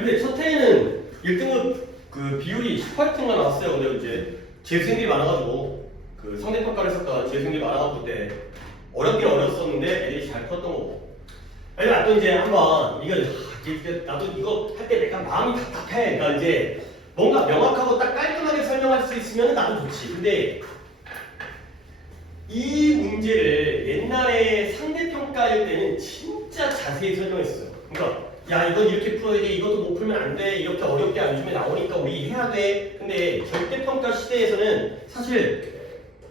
근데 첫 해에는 1등급 그 비율이 18%가 나왔어요. 근데 이제 재수생들이 많아가지고 그 상대평가를 했었다가 재수생들이 많아가지고 그때 어렵긴 어렸었는데 애들이 잘 풀었던 거고. 아니 나도 이제 한번 이거 나도 이거 할 때 내가 마음이 답답해. 그러니까 이제 뭔가 명확하고 딱 깔끔하게 설명할 수 있으면 나도 좋지. 근데 이 문제를 옛날에 상대평가할 때는 진짜 자세히 설명했어요. 그러니까 야 이건 이렇게 풀어야 돼, 이것도 못 풀면 안 돼, 이렇게 어렵게 안 주면 나오니까 우리 해야 돼. 근데 절대평가 시대에서는 사실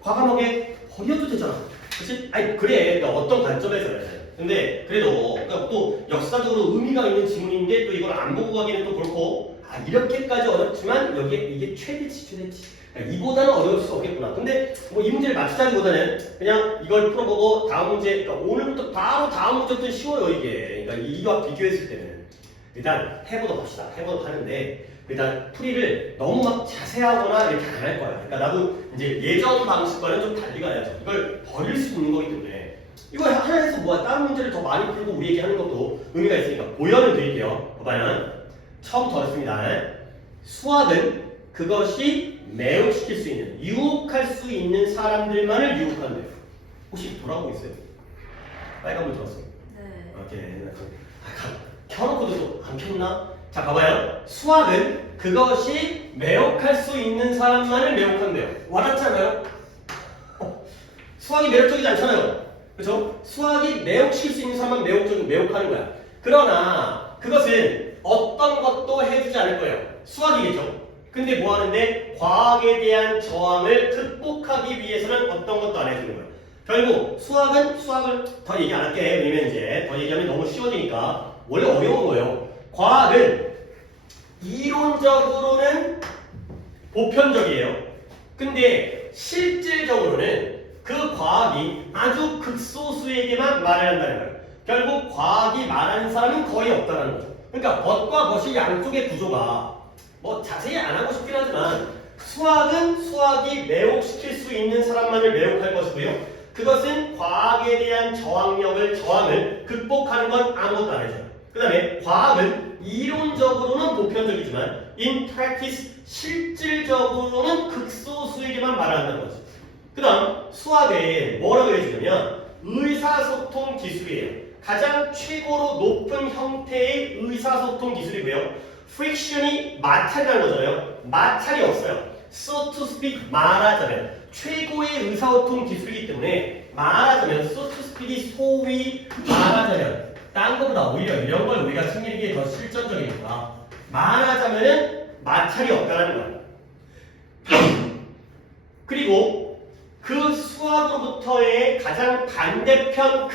과감하게 버려도 되잖아. 그치? 아니 그래, 그러니까 어떤 관점에서는. 근데 그래도 그러니까 또 역사적으로 의미가 있는 지문인데 또 이걸 안 보고 가기는 또 그렇고, 아 이렇게까지 어렵지만 여기에 이게 최대치. 이보다는 어려울 수 없겠구나. 근데 뭐 이 문제를 맞추자기보다는 그냥 이걸 풀어보고 다음 문제, 그러니까 오늘부터 바로 다음 문제부터 쉬워요 이게. 그러니까 이와 비교했을 때는 일단 해보도록 합시다. 해보도록 하는데 일단 풀이를 너무 막 자세하거나 이렇게 안 할 거야. 그러니까 나도 이제 예전 방식과는 좀 달리 가야죠. 이걸 버릴 수 있는 거기 때문에 이거 하나 해서 뭐야 다른 문제를 더 많이 풀고 우리에게 하는 것도 의미가 있으니까 보여는 드릴게요. 봐봐요. 처음부터 어렵습니다. 수학은 그것이 매혹시킬 수 있는, 유혹할 수 있는 사람들만을 유혹한대요. 혹시 돌아오고 있어요? 빨간불 들었어요? 네. 오케이. 켜놓고도 또 안 켰나? 자, 봐봐요. 수학은 그것이 매혹할 수 있는 사람만을 매혹한대요. 와닿잖아요? 수학이 매력적이지 않잖아요. 그렇죠? 수학이 매혹시킬 수 있는 사람만 매혹하는 거야. 그러나 그것은 어떤 것도 해주지 않을 거예요. 수학이겠죠? 근데 뭐 하는데 과학에 대한 저항을 극복하기 위해서는 어떤 것도 안 해주는 거예요. 결국 수학을 더 얘기 안 할게. 왜냐면 이제 더 얘기하면 너무 쉬워지니까. 원래 어려운 거예요. 과학은 이론적으로는 보편적이에요. 근데 실질적으로는 그 과학이 아주 극소수에게만 말을 한다는 거예요. 결국 과학이 말하는 사람은 거의 없다는 거죠. 그러니까 벗과 벗이 양쪽의 구조가 뭐 자세히 안 하고 싶긴 하지만 수학은 수학이 매혹시킬 수 있는 사람만을 매혹할 것이고요. 그것은 과학에 대한 저항을 극복하는 건 아무것도 안 해줘요. 그 다음에 과학은 이론적으로는 보편적이지만 in practice 실질적으로는 극소수에게만 말한다는 거죠. 그 다음 수학에 뭐라고 해주냐면 의사소통 기술이에요. 가장 최고로 높은 형태의 의사소통 기술이고요. friction이 마찰이라는 거잖아요. 마찰이 없어요. so to speak 말하자면 최고의 의사소통 기술이기 때문에 말하자면 so to speak이 소위 말하자면 딴 것보다 오히려 이런 걸 우리가 챙기는 게 더 실전적이니까 말하자면은 마찰이 없다는 거예요. 그리고 그 수학으로부터의 가장 반대편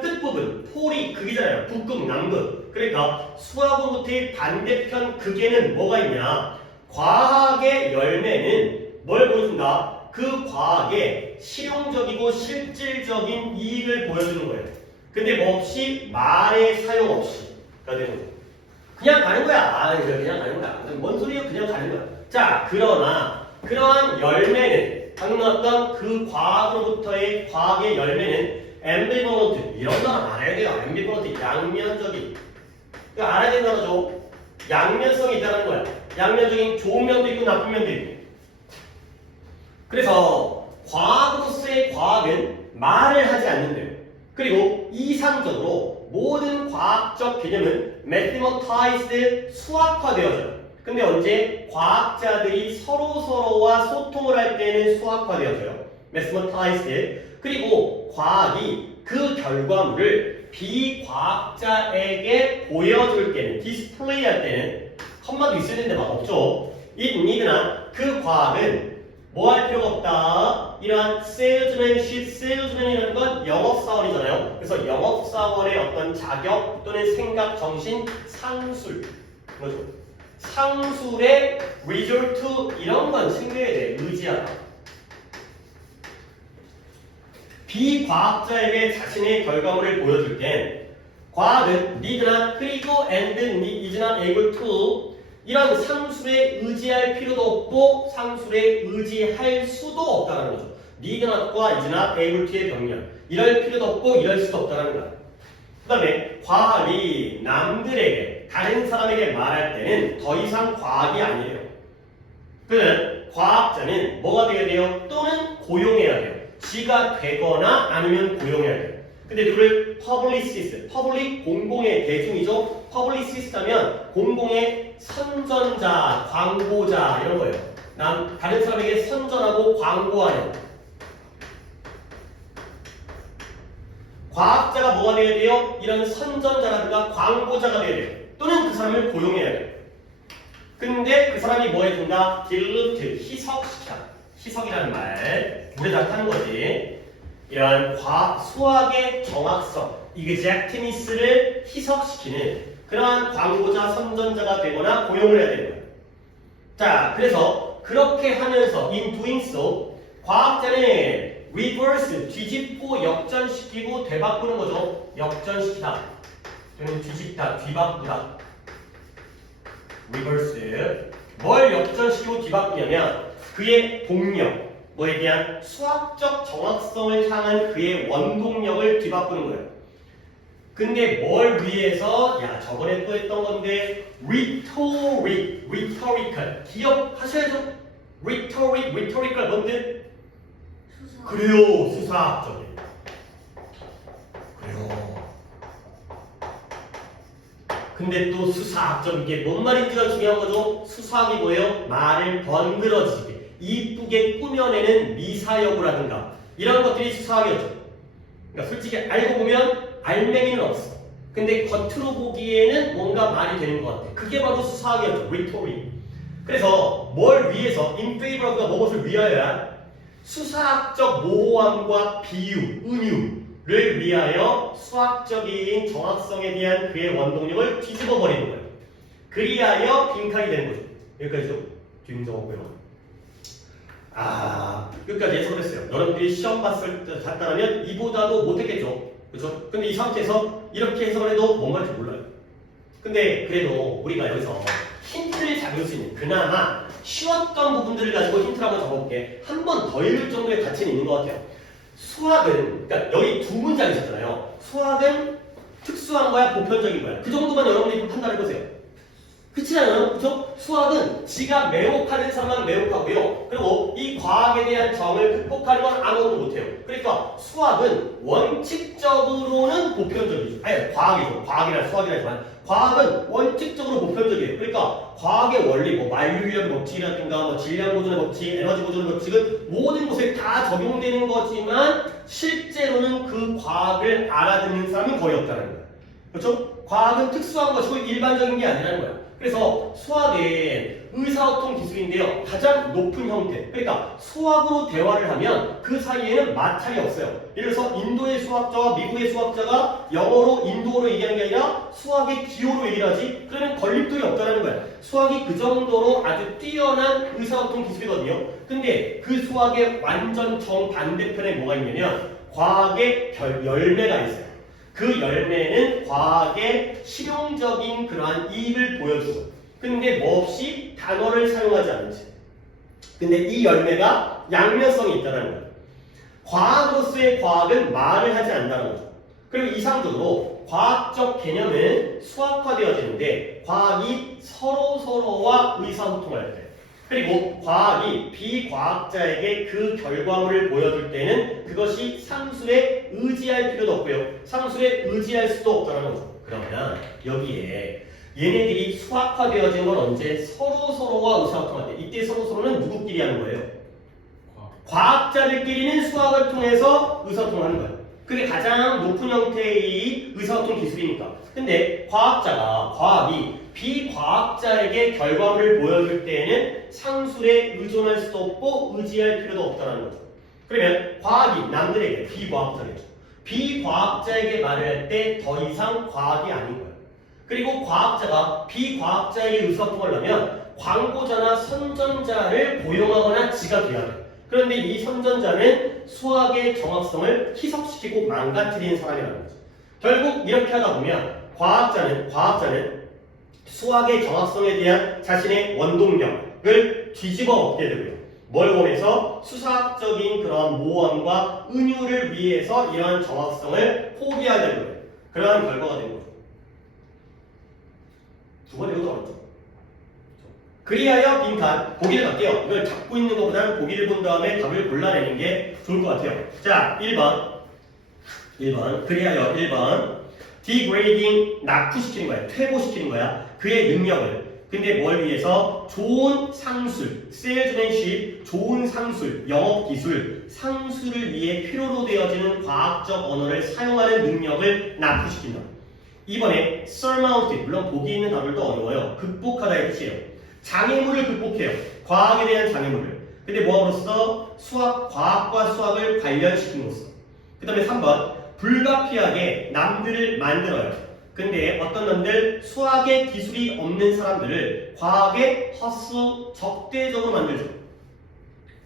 끝부분 폴이 극이잖아요. 북극, 남극. 그러니까 수학으로부터의 반대편 극에는 뭐가 있냐? 과학의 열매는 뭘 보여준다? 그 과학의 실용적이고 실질적인 이익을 보여주는 거예요. 근데 뭐 없이 말의 사용 없이 그냥 가는 거야. 그냥 가는 거야. 뭔 소리야? 그냥 가는 거야. 자, 그러나 그러한 열매는 방금 나왔던 그 과학으로부터의 과학의 열매는 ambivalent 이런 거 알아야 돼요. ambivalent 양면적인 이거 알아야 되는 거죠. 양면성이 있다는 거야. 양면적인 좋은 면도 있고 나쁜 면도 있고. 그래서 과학으로서의 과학은 말을 하지 않는데요. 그리고 이상적으로 모든 과학적 개념은 mathematized 수학화되어져요. 근데 언제 과학자들이 서로서로와 소통을 할 때는 수학화되어져요. mathematized. 그리고 과학이 그 결과물을 비과학자에게 보여줄 때는 디스플레이 할 때는 컴마도 있어야 되는데 막 없죠. it need나 그 과학은 뭐 할 필요가 없다. 이러한 salesman이라는 건 영업사원이잖아요. 그래서 영업사원의 어떤 자격 또는 생각, 정신, 상술 그거죠. 상술의 result 이런 건 챙겨야 돼. 의지하다. 비과학자에게 자신의 결과물을 보여줄 땐 과학은 need나 그리고 and is not able to 이런 상술에 의지할 필요도 없고 상술에 의지할 수도 없다는 거죠. need not과 is not able to의 병렬. 이럴 필요도 없고 이럴 수도 없다는 거야. 그 다음에 과학이 남들에게 다른 사람에게 말할 때는 더 이상 과학이 아니에요. 그러면 과학자는 뭐가 되어야 돼요? 또는 고용해야 돼요. 쥐가 되거나 아니면 고용해야 돼요. 근데 누구를 publicist, public 공공의 대중이죠. publicist 하면 공공의 선전자, 광고자 이런 거예요. 다른 사람에게 선전하고 광고하는. 과학자가 뭐가 되어야 돼요? 이런 선전자라든가 광고자가 되어야 돼요. 또는 그 사람을 고용해야 돼요. 근데 그 사람이 뭐 해준다? dilute, 희석시켜. 희석이라는 말 물에다 타는 거지. 이런 수학의 정확성, exactness를 희석시키는 그러한 광고자, 선전자가 되거나 고용을 해야 되는 거예요. 자, 그래서 그렇게 하면서 in doing so 과학자는 reverse, 뒤집고 역전시키고 되바꾸는 거죠. 역전시키다 또는 뒤집다, 뒤바꾸다. reverse. 뭘 역전시키고 뒤바꾸냐면 그의 동력, 뭐에 대한 수학적 정확성을 향한 그의 원동력을 뒤바꾸는 거예요. 근데 뭘 위해서? 야, 저번에 또 했던 건데 rhetorical. 기억하셔야죠. rhetorical 뭔데? 그래요, 수사학적인. 그래요. 근데 또 수사학적 이게 뭔 말인지가 중요한 거죠. 수사학이 뭐예요? 말을 번들어지게 이쁘게 꾸며내는 미사여구라든가 이런 것들이 수사학이었죠. 그러니까 솔직히 알고 보면 알맹이는 없어. 근데 겉으로 보기에는 뭔가 말이 되는 것 같아. 그게 바로 수사학이었죠. rhetoric. 그래서 뭘 위해서 in favor가 무엇을 위하여야 수사학적 모호함과 비유, 은유를 위하여 수학적인 정확성에 대한 그의 원동력을 뒤집어 버리는 거예요. 그리하여 빈칸이 되는 거죠. 여기까지죠. 뒤집어고요. 여기까지 해석을 했어요. 여러분들이 시험 봤을 때 갔다면 이보다도 못했겠죠. 그렇죠? 근데 이 상태에서 이렇게 해석을 해도 뭔 말인지 몰라요. 근데 그래도 우리가 여기서 힌트를 잡을 수 있는 그나마 쉬웠던 부분들을 가지고 힌트를 한번 잡아볼게. 한 번 더 읽을 정도의 가치는 있는 것 같아요. 수학은, 그러니까 여기 두 문장이 있었잖아요. 수학은 특수한 거야, 보편적인 거야. 그 정도만 여러분들이 판단해보세요. 그렇지 않아요? 그렇죠? 수학은 지가 매혹하는 사람만 매혹하고요. 그리고 이 과학에 대한 정을 극복하는 건 아무것도 못해요. 그러니까 수학은 원칙적으로는 보편적이죠. 아니, 과학이죠. 과학이나 수학이라지만 과학은 원칙적으로 보편적이에요. 그러니까 과학의 원리, 뭐 만유인력의 법칙이라든가 뭐 질량 보존의 법칙, 에너지 보존의 법칙은 모든 곳에 다 적용되는 거지만 실제로는 그 과학을 알아듣는 사람은 거의 없다는 거예요. 그렇죠? 과학은 특수한 것이고 일반적인 게 아니라는 거예요. 그래서 수학은 의사소통 기술인데요. 가장 높은 형태. 그러니까 수학으로 대화를 하면 그 사이에는 마찰이 없어요. 예를 들어서 인도의 수학자와 미국의 수학자가 영어로 인도어로 얘기하는 게 아니라 수학의 기호로 얘기를 하지. 그러면 걸림돌이 없다는 거예요. 수학이 그 정도로 아주 뛰어난 의사소통 기술이거든요. 근데 그 수학의 완전 정반대편에 뭐가 있냐면 과학의 열매가 있어요. 그 열매는 과학의 실용적인 그러한 이익을 보여주고 근데 몹시 단어를 사용하지 않는지 근데 이 열매가 양면성이 있다는 거예요. 과학으로서의 과학은 말을 하지 않는다는 거죠. 그리고 이상적으로 과학적 개념은 수학화되어지는데 과학이 서로서로와 의사소통할 때 그리고 과학이 비과학자에게 그 결과물을 보여줄 때는 그것이 상술에 의지할 필요도 없고요. 상술에 의지할 수도 없다는 거죠. 그러면 여기에 얘네들이 수학화되어진 건 언제? 서로서로와 의사소통할 때. 이때 서로서로는 누구끼리 하는 거예요? 과학자들끼리는 수학을 통해서 의사소통하는 거예요. 그게 가장 높은 형태의 의사소통 기술이니까. 근데 과학이 비과학자에게 결과물을 보여줄 때에는 상술에 의존할 수도 없고 의지할 필요도 없다는 거죠. 그러면 과학이 남들에게 비과학자겠죠. 비과학자에게 말을 할 때 더 이상 과학이 아닌 거예요. 그리고 과학자가 비과학자에게 의사소통을 하면 광고자나 선전자를 고용하거나 지가 돼야 돼요. 그런데 이 선전자는 수학의 정확성을 희석시키고 망가뜨리는 사람이라는 거죠. 결국 이렇게 하다 보면 과학자는 수학의 정확성에 대한 자신의 원동력을 뒤집어 엎게 되고요. 뭘 원해서 수사학적인 그런 모험과 은유를 위해서 이러한 정확성을 포기하게 되고요. 그러한 결과가 된 거죠. 그리하여 빈칸 보기를 갈게요. 이걸 잡고 있는 것보다는 보기를 본 다음에 답을 골라내는 게 좋을 것 같아요. 자, 1번 그리하여 1번 degrading 낙후시키는 거야. 퇴보시키는 거야. 그의 능력을. 근데 뭘 위해서? 좋은 상술, salesmanship, 좋은 상술, 영업기술, 상술을 위해 필요로 되어지는 과학적 언어를 사용하는 능력을 낙후시킨다. 이번에 surmount, 물론 보기 있는 답을도 어려워요. 극복하다의 뜻이에요. 장애물을 극복해요. 과학에 대한 장애물을. 근데 뭐함으로써? 과학과 수학을 관련시킴으로써. 그 다음에 3번 불가피하게 남들을 만들어요. 근데 어떤 놈들 수학의 기술이 없는 사람들을 과학의 헛수 적대적으로 만들죠.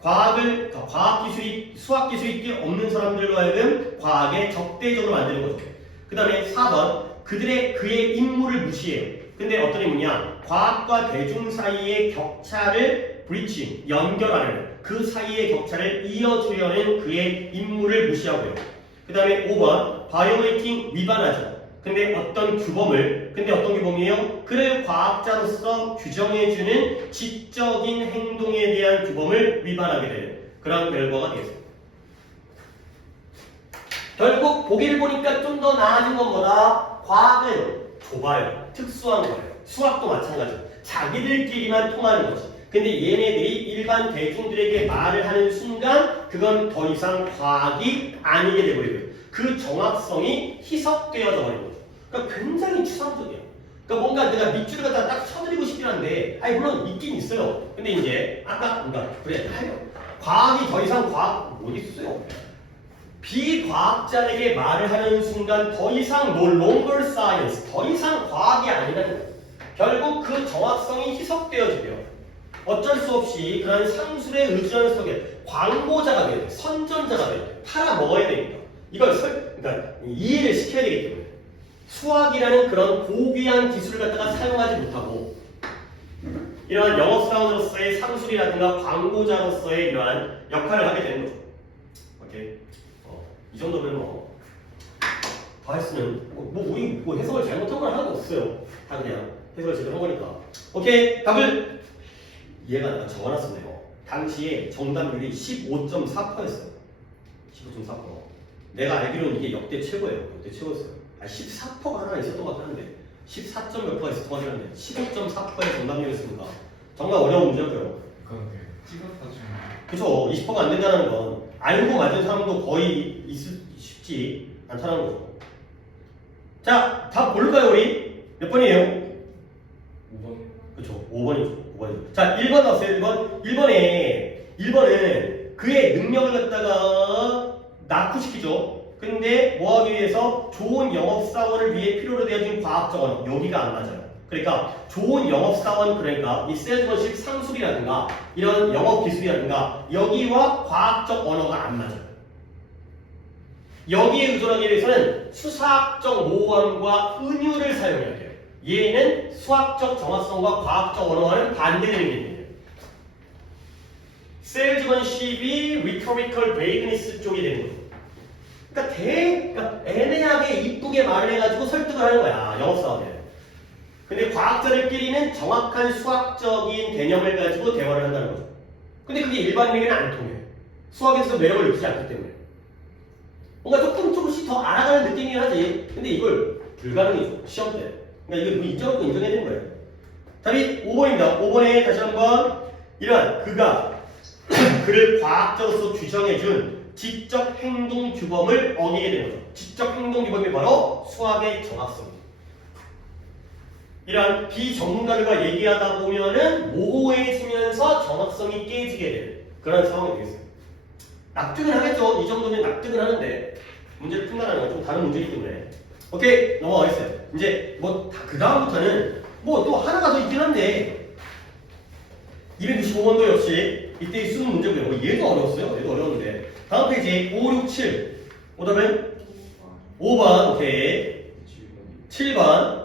과학 기술이 수학 기술이 없는 사람들로 하여금 과학에 적대적으로 만드는 거죠. 그 다음에 4번 그의 임무를 무시해요. 근데 어떤 임무냐? 과학과 대중 사이의 격차를 브리칭, 연결하는 그 사이의 격차를 이어주려는 그의 임무를 무시하고요. 그 다음에 5번 violating, 위반하죠. 근데 어떤 규범이에요? 그를 과학자로서 규정해주는 지적인 행동에 대한 규범을 위반하게 되는 그런 결과가 되겠습니다. 결국 보기를 보니까 좀 더 나아진 것보다 과학은 좁아요. 특수한 거예요. 수학도 마찬가지고 자기들끼리만 통하는 거지. 근데 얘네들이 일반 대중들에게 말을 하는 순간 그건 더 이상 과학이 아니게 되버리고요. 그 정확성이 희석되어져 버리는 거죠. 그러니까 굉장히 추상적이야. 그러니까 뭔가 내가 밑줄을 갖다 딱 쳐드리고 싶긴 한데, 아니 물론 있긴 있어요. 근데 이제 아까 뭔가 그래 하여 과학이 더 이상 과학 못 있어요. 비과학자에게 말을 하는 순간 더 이상 no longer science, 더 이상 과학이 아니라는 거예요. 결국 그 정확성이 희석되어지고요. 어쩔 수 없이 그런 상술의 의존 속에 광고자가 돼요. 선전자가 돼요. 팔아먹어야 됩니다. 이걸 그러니까 이해를 시켜야 되기 때문에 수학이라는 그런 고귀한 기술을 갖다가 사용하지 못하고 이러한 영업사원으로서의 상술이라든가 광고자로서의 이러한 역할을 하게 되는 거죠. 오케이. 이 정도면 다 했으면 우리 해석을 잘못한 건 하나도 없어요. 다 그냥 해석을 제대로 한 거니까. 오케이. 답을 얘가 적어놨었네요. 당시에 정답률이 15.4%였어요. 15.4%. 내가 알기로는 이게 역대 최고예요. 역대 최고였어요. 14%가 하나 있었던 것 같은데 14점 몇 %가 있었던 것 같은데 15.4%의 정답률이었으니까 정말 어려운 문제였고요. 그쵸. 20%가 안 된다는 건 알고 맞은 사람도 거의 쉽지 않다는 거죠. 자, 답 볼까요 우리? 몇 번이에요? 5번. 그쵸. 5번이죠. 5번이죠. 자, 1번 나왔어요. 1번. 1번은 그의 능력을 갖다가 낙후시키죠. 근데 뭐하기 위해서 좋은 영업사원을 위해 필요로 되어진 과학적 언어. 여기가 안 맞아요. 그러니까 좋은 영업사원, 그러니까 이 셀즈먼십 상술이라든가 이런 영업기술이라든가 여기와 과학적 언어가 안 맞아요. 여기에 의존하기 위해서는 수사학적 모호함과 은유를 사용해야 돼요. 얘는 수학적 정확성과 과학적 언어와는 반대되는 게 있네요. 셀즈먼십이 rhetorical vagueness 쪽이 되는 거죠. 그러니까 애매하게 이쁘게 말을 해가지고 설득을 하는 거야, 영업사원에. 근데 과학자들끼리는 정확한 수학적인 개념을 가지고 대화를 한다는 거죠. 근데 그게 일반인에게는 안 통해. 수학에서 매력을 느끼지 않기 때문에. 뭔가 조금씩 더 알아가는 느낌이긴 하지. 근데 이걸 불가능이죠, 시험 때. 그러니까 이거 인정하고 인정해야 되는 거예요. 답이 5번입니다. 5번에 다시 한번 이러한 그를 과학자로서 규정해준 지적 행동 규범을 어기게 되는 거죠. 지적 행동 규범이 바로 수학의 정확성입니다. 이러한 비전문가들과 얘기하다 보면은 모호해지면서 정확성이 깨지게 되는 그런 상황이 되겠어요. 납득은 하겠죠. 이 정도면 납득은 하는데 문제를 푼다는 건 좀 다른 문제이기 때문에. 오케이, 넘어가겠어요. 이제 그 다음부터는 또 하나가 더 있긴 한데 265번도 역시 이때 쓰는 문제고요. 얘도 어려웠어요. 얘도 어려웠는데 다음 페이지 5, 6, 7 오답은 5번. 오케이. 7번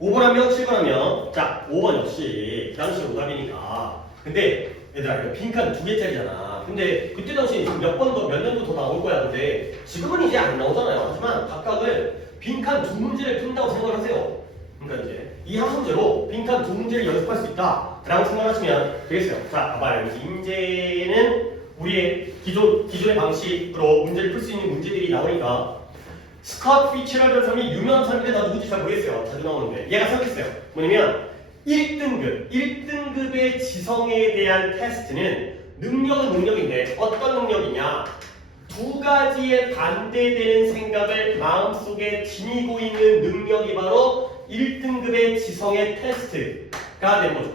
5번 한 명, 7번 한 명. 자, 5번 역시 그 당시 오답이니까. 근데 얘들아 이거 빈칸 2개짜리잖아. 근데 그때 당시 몇 년도 더 나올 거야. 근데 지금은 이제 안 나오잖아요. 하지만 각각을 빈칸 2문제를 푼다고 생각을 하세요. 그러니까 그러니까 이제 이 한 문제로 빈칸 두 문제를 연습할 수 있다라고 생각하시면 되겠어요. 자, 봐봐요. 이제는 우리의 기존의 방식으로 문제를 풀 수 있는 문제들이 나오니까 스캇 피츠라는 사람이 유명한 사람인데 나 누군지 잘 모르겠어요. 자주 나오는데 얘가 생각했어요. 뭐냐면 1등급의 지성에 대한 테스트는 능력은 능력인데 어떤 능력이냐? 두 가지에 반대되는 생각을 마음속에 지니고 있는 능력이 바로 1등급의 지성의 테스트가 되는 거죠.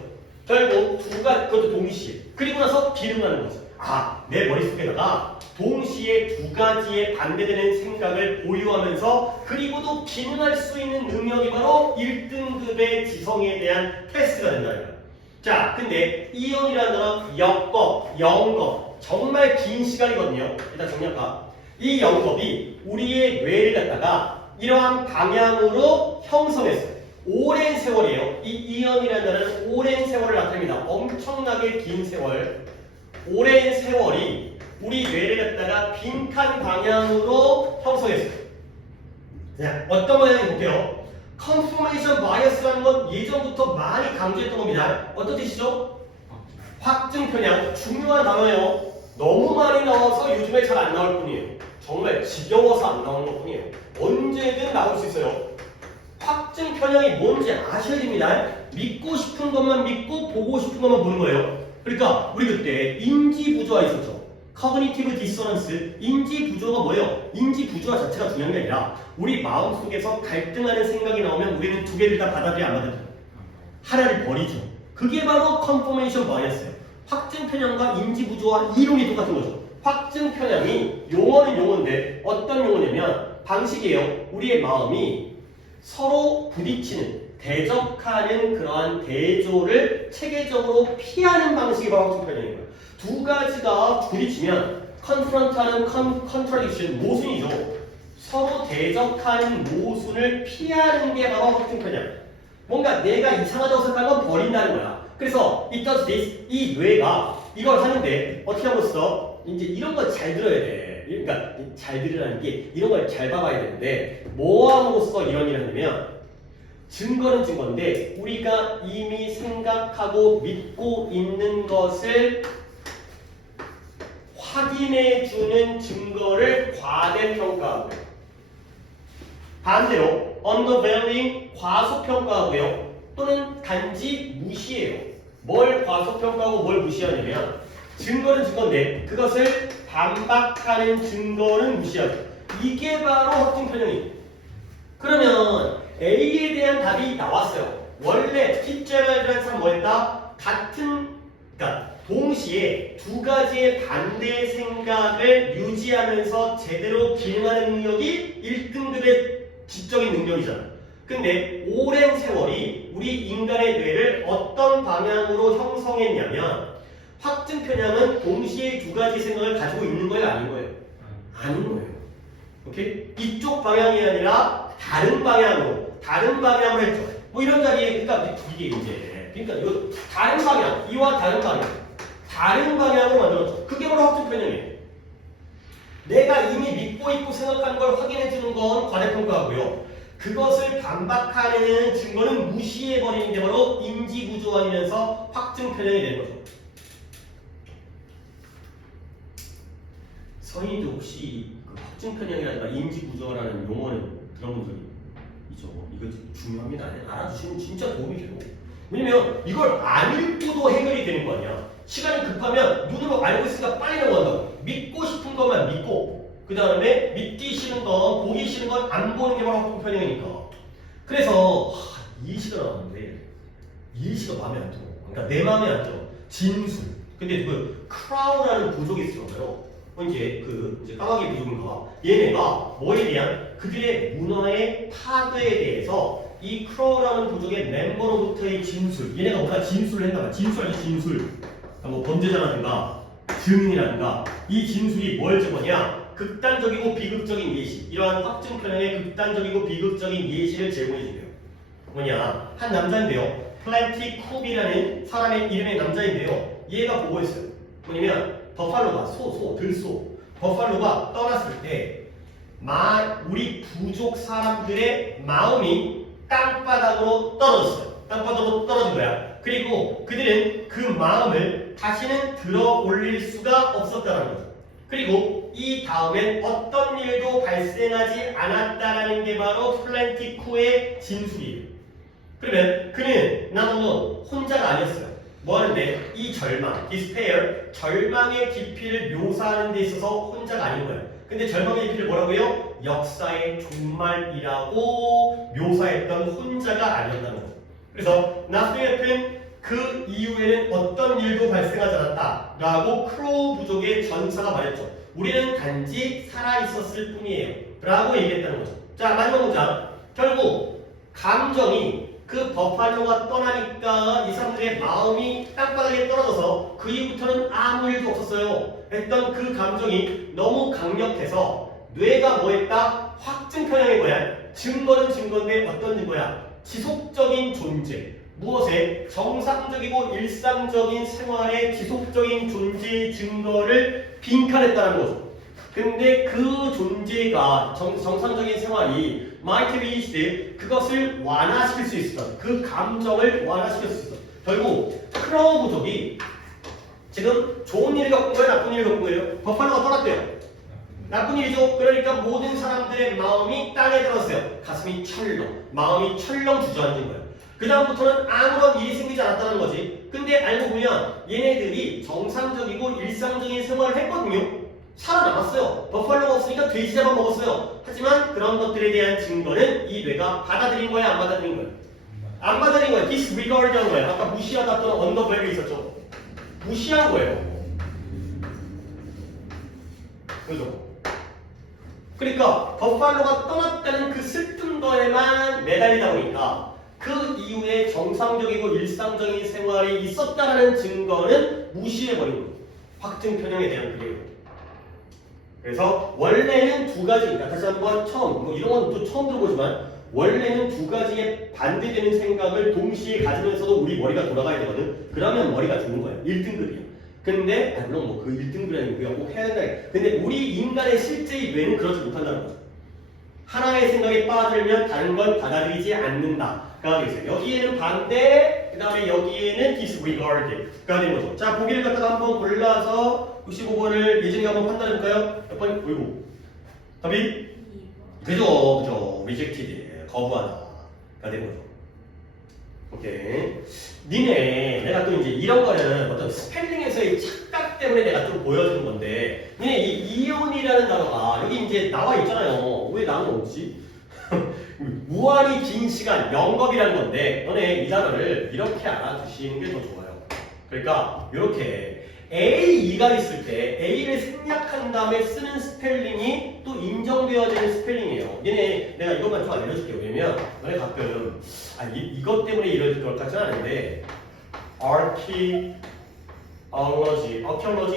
결국 두 가지, 그것도 동시에. 그리고 나서 기능하는 거죠. 아, 내 머릿속에다가 동시에 두 가지에 반대되는 생각을 보유하면서 그리고도 기능할 수 있는 능력이 바로 1등급의 지성에 대한 테스트가 된다는 거예요. 자, 근데 이연이라는 단어, 역거, 영거 정말 긴 시간이거든요. 일단 정리할까? 이 영겁이 우리의 뇌를 갖다가 이러한 방향으로 형성했어요. 오랜 세월이에요. 이 이연이라는 단어는 오랜 세월을 나타냅니다. 엄청나게 긴 세월. 오랜 세월이 우리 뇌를 갖다가 빈칸 방향으로 형성했어요. 자, 어떤 방향인지 볼게요. confirmation bias라는 건 예전부터 많이 강조했던 겁니다. 어떤 뜻이죠? 확증 편향. 중요한 단어예요. 너무 많이 나와서 요즘에 잘 안 나올 뿐이에요. 정말 지겨워서 안 나오는 것 뿐이에요. 언제든 나올 수 있어요. 확증 편향이 뭔지 아셔야 됩니다. 믿고 싶은 것만 믿고 보고 싶은 것만 보는 거예요. 그러니까 우리 그때 인지 부조화 있었죠. Cognitive dissonance. 인지 부조가 뭐예요? 인지 부조화 자체가 중요한 게 아니라 우리 마음속에서 갈등하는 생각이 나오면 우리는 두 개를 다 받아들여 안 받아들여. 하나를 버리죠. 그게 바로 confirmation bias예요. 확증 편향과 인지 부조화 이론이 똑같은 거죠. 확증 편향이 용어는 용어인데 어떤 용어냐면 방식이에요. 우리의 마음이 서로 부딪히는 대적하는 그러한 대조를 체계적으로 피하는 방식이 바로 확증 편향인 거예요. 두 가지가 부딪히면 confront하는 contradiction 모순이죠. 서로 대적하는 모순을 피하는 게 바로 확증 편향. 뭔가 내가 이상하다고 생각한 건 버린다는 거야. 그래서 it does this. 이 뇌가 이걸 하는데 어떻게 함으로써 이제 이런 걸 잘 들어야 돼. 그러니까 잘 들으라는 게 이런 걸 잘 봐봐야 되는데 뭐 함으로써 이런 일을 하냐면 증거는 증거인데 우리가 이미 생각하고 믿고 있는 것을 확인해주는 증거를 과대평가하고요. 반대로 undervaluing 과소평가하고요. 또는 단지 무시해요. 뭘 과소평가하고 뭘 무시하냐면 증거는 증거인데 그것을 반박하는 증거는 무시하죠. 이게 바로 확증 편향이에요. 그러면 A에 대한 답이 나왔어요. 원래 피츠제럴드라는 사람 뭐였다? 그러니까 동시에 두 가지의 반대 생각을 유지하면서 제대로 기능하는 능력이 1등급의 지적인 능력이잖아. 근데 오랜 세월이 우리 인간의 뇌를 어떤 방향으로 형성했냐면 확증 편향은 동시에 두 가지 생각을 가지고 있는 거예요? 아닌 거예요? 아닌 거예요. 오케이? 이쪽 방향이 아니라 다른 방향으로 했죠. 뭐 이런 자리에 그러니까 이게 이제 그러니까 이거 다른 방향, 이와 다른 방향으로 만들었죠. 그게 바로 확증 편향이에요. 내가 이미 믿고 있고 생각하는 걸 확인해 주는 건 과대평가하고요. 그것을 반박하는 증거는 무시해버리는 게 바로 인지부조화이면서 확증 편향이 되는 거죠. 성인도 혹시 그 확증 편향이라든가 인지부조화라는 용어는 들어본 적이 있죠? 이거 중요합니다. 알아두시면 진짜 도움이 돼요. 왜냐면 이걸 안 읽고도 해결이 되는 거 아니야. 시간이 급하면 눈으로 알고 있으니까 빨리 넘어간다고. 믿고 싶은 것만 믿고 그 다음에 믿기 싫은 건 보기 싫은 건 안 보는 게 바로 확증 편향이니까. 그래서 이해시가 나왔는데 이해시가 마음에 안 들어. 그러니까 내 마음에 안 들어. 진술. 근데 그 크라우라는 부족이 있어요. 이제 이제 까마귀 부족인가. 얘네가 뭐에 대한 그들의 문화의 타도에 대해서 이 크라우라는 부족의 멤버로부터의 진술. 얘네가 뭔가 진술을 했나봐. 진술하지 진술. 뭐 범죄자라든가 증인이라든가 이 진술이 뭘 적었냐? 극단적이고 비극적인 예시. 이러한 확증 편향의 극단적이고 비극적인 예시를 제공해주네요. 뭐냐? 한 남자인데요. 플랜티 쿱이라는 사람의 이름의 남자인데요. 얘가 보고 있어요. 뭐냐면 버팔로가 들소. 버팔로가 떠났을 때 우리 부족 사람들의 마음이 땅바닥으로 떨어졌어요. 땅바닥으로 떨어진 거야. 그리고 그들은 그 마음을 다시는 들어 올릴 수가 없었다는 거죠. 그리고 이 다음엔 어떤 일도 발생하지 않았다라는 게 바로 플랜티쿠의 진술이에요. 그러면 그는 나도 혼자가 아니었어요. 뭐 하는데 이 절망, despair, 절망의 깊이를 묘사하는 데 있어서 혼자가 아닌 거예요. 근데 절망의 깊이를 뭐라고요? 역사의 종말이라고 묘사했던 혼자가 아니었다는 거죠. 그래서 나스웨프는 그 이후에는 어떤 일도 발생하지 않았다라고 크로우 부족의 전사가 말했죠. 우리는 단지 살아있었을 뿐이에요 라고 얘기했다는 거죠. 자, 마지막 문장. 결국 감정이 그 버팔로가 떠나니까 이 사람들의 마음이 땅바닥에 떨어져서 그 이후부터는 아무 일도 없었어요 했던 그 감정이 너무 강력해서 뇌가 뭐했다? 확증 편향의 거야. 증거는 증거인데 어떤 증거야? 지속적인 존재. 무엇에? 정상적이고 일상적인 생활의 지속적인 존재의 증거를 빈칸했다는 거죠. 근데 그 존재가 정상적인 생활이 might be used, 그것을 완화시킬 수 있었던 그 감정을 완화시킬 수 있었던 결국 크로우 부족이 지금 좋은 일을 겪은 거예요? 나쁜 일을 겪은 거예요? 버팔로가 떠났대요. 나쁜 일이죠. 그러니까 모든 사람들의 마음이 땅에 들었어요. 가슴이 철렁, 마음이 철렁 주저앉은 거예요. 그 다음부터는 아무런 일이 생기지 않았다는 거지. 근데 알고 보면 얘네들이 정상적이고 일상적인 생활을 했거든요. 살아남았어요. 버팔로가 없으니까 돼지 잡아 먹었어요. 하지만 그런 것들에 대한 증거는 이 뇌가 받아들인 거야, 안 받아들인 거야? 안 받아들인 거야. disregard한 거야. 아까 무시하다 또는 언더밸류 있었죠. 무시한 거예요. 그죠? 그러니까 버팔로가 떠났다는 그 슬픈 거에만 매달리다 보니까 그 이후에 정상적이고 일상적인 생활이 있었다는 증거는 무시해버린 거예요. 확증 편향에 대한 그래요. 그래서 원래는 두 가지입니다. 다시 한번 처음, 뭐 이런 건 또 처음 들어보지만 원래는 두 가지의 반대되는 생각을 동시에 가지면서도 우리 머리가 돌아가야 되거든. 그러면 머리가 좋은 거야. 1등급이야. 근데 물론 뭐 그 1등급이라는 꼭 해야 된다. 근데 우리 인간의 실제의 뇌는 그렇지 못한다는 거죠. 하나의 생각에 빠지면 다른 걸 받아들이지 않는다가 되겠어요. 여기에는 반대, 그 다음에 여기에는 disregard가 되는 거죠. 자, 보기를 갖다가 한번 골라서 65번을 예진이 한번 판단해볼까요? 몇 번? 어이구. 답이? 그죠. rejected. 거부하다가 되는 거죠. 오케이. 니네, 내가 또 이제 이런 거는 어떤 스펠링에서의 착각 때문에 내가 좀 보여주는 건데, 니네 이 이온이라는 단어가 여기 이제 나와 있잖아요. 왜 나는 없지? 무한히 긴 시간, 영겁이라는 건데, 너네 이 단어를 이렇게 알아두시는 게 더 좋아요. 그러니까, 이렇게 A2가 있을 때 A를 생략한 다음에 쓰는 스펠링이 또 인정되어지는 스펠링이에요. 얘네 내가 이것만 좀 알려줄게요. 왜냐면 너네 가끔 이것 때문에 이럴 것 같지는 않은데 archaeology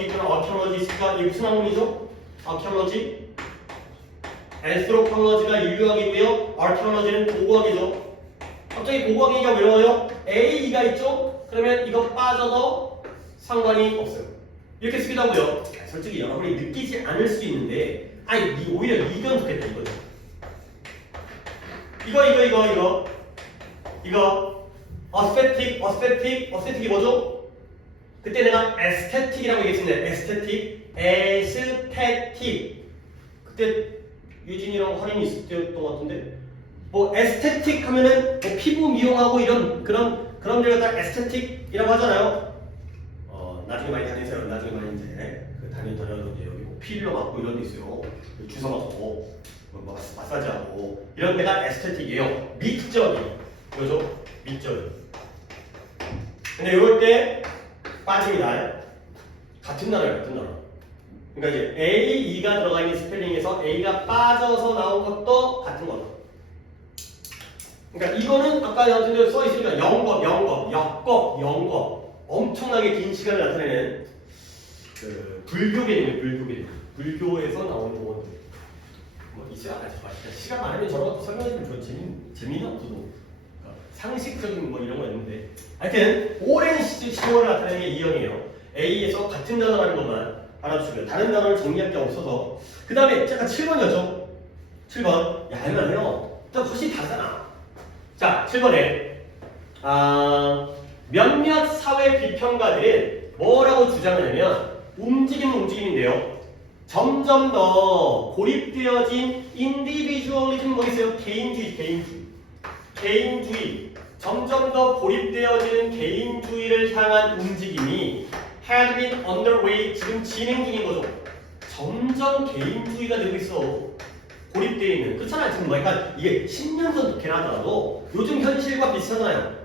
또는 archaeologist가 이게 무슨 학문이죠? archaeology anthropology가 인류학이고요. archaeology는 고고학이죠. 갑자기 고고학 얘기가 왜 나와요? A2가 있죠? 그러면 이거 빠져도 상관이 없어요. 이렇게 쓰기도 하고요. 솔직히 여러분이 느끼지 않을 수 있는데 오히려 이건 좋겠다. 이거 aesthetic이 뭐죠? 그때 내가 aesthetic이라고 얘기했는데 aesthetic 그때 유진이랑 할인이 있을 때였던 것 같은데 뭐 aesthetic 하면은 뭐 피부 미용하고 이런 그런 데를 갖다 aesthetic이라고 하잖아요. 나중에 많이 다니세요. 나중에 많이 이제 다녀도 이제 여기 뭐 필러 맞고 이런 데 있어요. 주사 맞고 뭐 마사지하고 이런 데가 에스테틱이에요. 미적이에요. 그죠? 미적. 근데 이럴 때 빠집니다. 같은 단어예요. 그러니까 이제 A, E가 들어가 있는 스펠링에서 A가 빠져서 나온 것도 같은 거죠. 그러니까 이거는 아까 같은 데 써 있으니까 영겁, 역겁. 엄청나게 긴 시간을 나타내는 그 불교 개념이에요. 불교에서 나오는 용어들. 뭐 있어야 알지. 시간 많으면 저런 것도 설명해주면 좀 재미는 없어도 상식적인 뭐 이런 거 있는데 하여튼 오랜 시간을 나타내는 게 이 형이에요. A에서 같은 단어라는 것만 알아주시고요. 다른 단어를 정리할 게 없어서 그 다음에 잠깐 7번이었죠? 7번. 야, 할만해요. 일단 훨씬 다르잖아. 자, 7번에 몇몇 사회 비평가들은 뭐라고 주장하냐면 움직임인데요. 점점 더 고립되어진 인디비주얼리즘 뭐 있어요? 개인주의. 점점 더 고립되어지는 개인주의를 향한 움직임이 had been underway 지금 진행 중인 거죠. 점점 개인주의가 되고 있어. 고립되어 있는. 그렇잖아요. 지금 뭐 약간 이게 10년 전부터 하더라도 요즘 현실과 비슷하잖아요.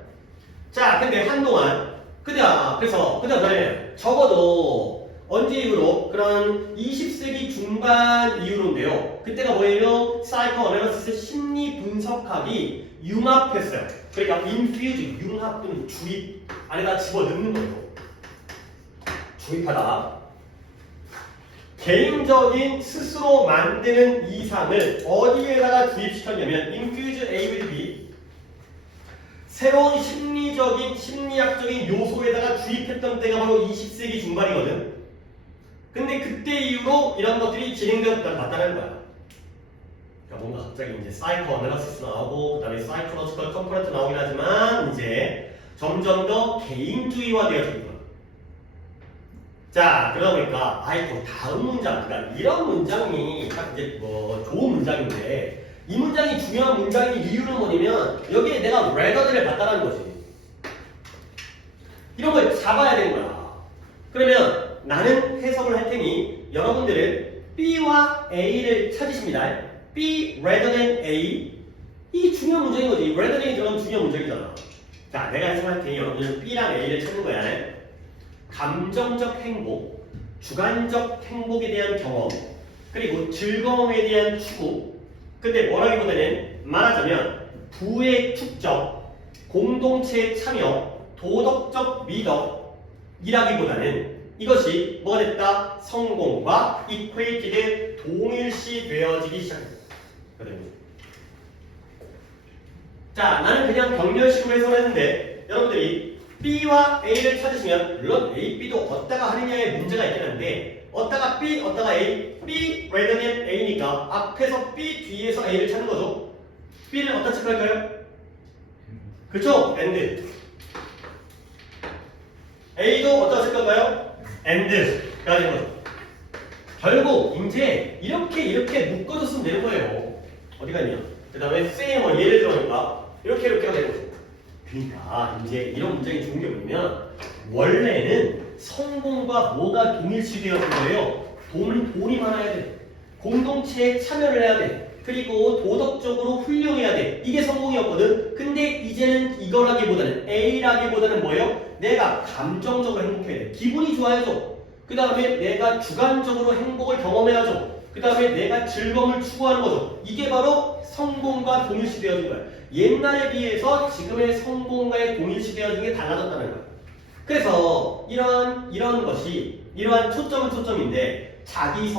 자, 근데 한동안 그래서 그다음에 적어도 언제 이후로 그런 20세기 중반 이후로인데요. 그때가 뭐예요? 사이코 어널리시스 심리 분석학이 융합했어요. 그러니까 인퓨즈 융합 또는 주입 안에다 집어넣는 거예요. 주입하다. 개인적인 스스로 만드는 이상을 어디에다가 주입시켰냐면 infuse A with B 새로운 심리학적인 요소에다가 주입했던 때가 바로 20세기 중반이거든. 근데 그때 이후로 이런 것들이 진행되었다는 거야. 그러니까 뭔가 갑자기 이제 사이코 어널리시스 나오고 그다음에 사이콜로지컬 컴포넌트 나오긴 하지만 이제 점점 더 개인주의화 되어지는 거야. 자, 그러다 보니까 아이고 다음 문장, 그러니까 이런 문장이 딱 이제 뭐 좋은 문장인데 이 문장이 중요한 문장인 이유는 뭐냐면 여기에 내가 rather를 봤다는 거지. 이런 걸 잡아야 되는 거야. 그러면 나는 해석을 할 테니 여러분들은 B와 A를 찾으십니다. B rather than A. 이 중요한 문장인 거지. rather than이 들어가면 중요한 문장이잖아. 자, 내가 해석할 테니 여러분들은 B랑 A를 찾는 거야. 감정적 행복, 주관적 행복에 대한 경험, 그리고 즐거움에 대한 추구. 근데 뭐라기보다는 말하자면 부의 축적, 공동체의 참여, 도덕적 미덕이라기보다는 이것이 뭐가 됐다? 성공과 이퀄리티에 동일시 되어지기 시작했거든요. 자, 나는 그냥 병렬식으로 해석했는데 여러분들이 B와 A를 찾으시면 물론 A, B도 어디다가 하느냐에 문제가 있긴 한데 어디다가 B, 어디다가 A, B rather than A니까 앞에서 B, 뒤에서 A를 찾는 거죠. B를 어디다 체크할까요? 그렇죠? and. A도 어디다 체크할까요? and가 되는 거죠. 결국 이제 이렇게 묶어줬으면 되는 거예요. 어디가 있냐? 그 다음에 say 뭐 예를 들어니까 이렇게가 되는 거죠. 그러니까 이제 이런 문장이 좋은 게 뭐냐면 원래는 성공과 뭐가 동일시되어진 거예요. 돈이 많아야 돼. 공동체에 참여를 해야 돼. 그리고 도덕적으로 훌륭해야 돼. 이게 성공이었거든. 근데 이제는 이거라기보다는 A라기보다는 뭐예요? 내가 감정적으로 행복해야 돼. 기분이 좋아야죠. 그 다음에 내가 주관적으로 행복을 경험해야죠. 그 다음에 내가 즐거움을 추구하는 거죠. 이게 바로 성공과 동일시되어진 거야. 옛날에 비해서 지금의 성공과의 동일시되어진 게 달라졌다는 거야. 그래서 이러한 초점은 초점인데 자기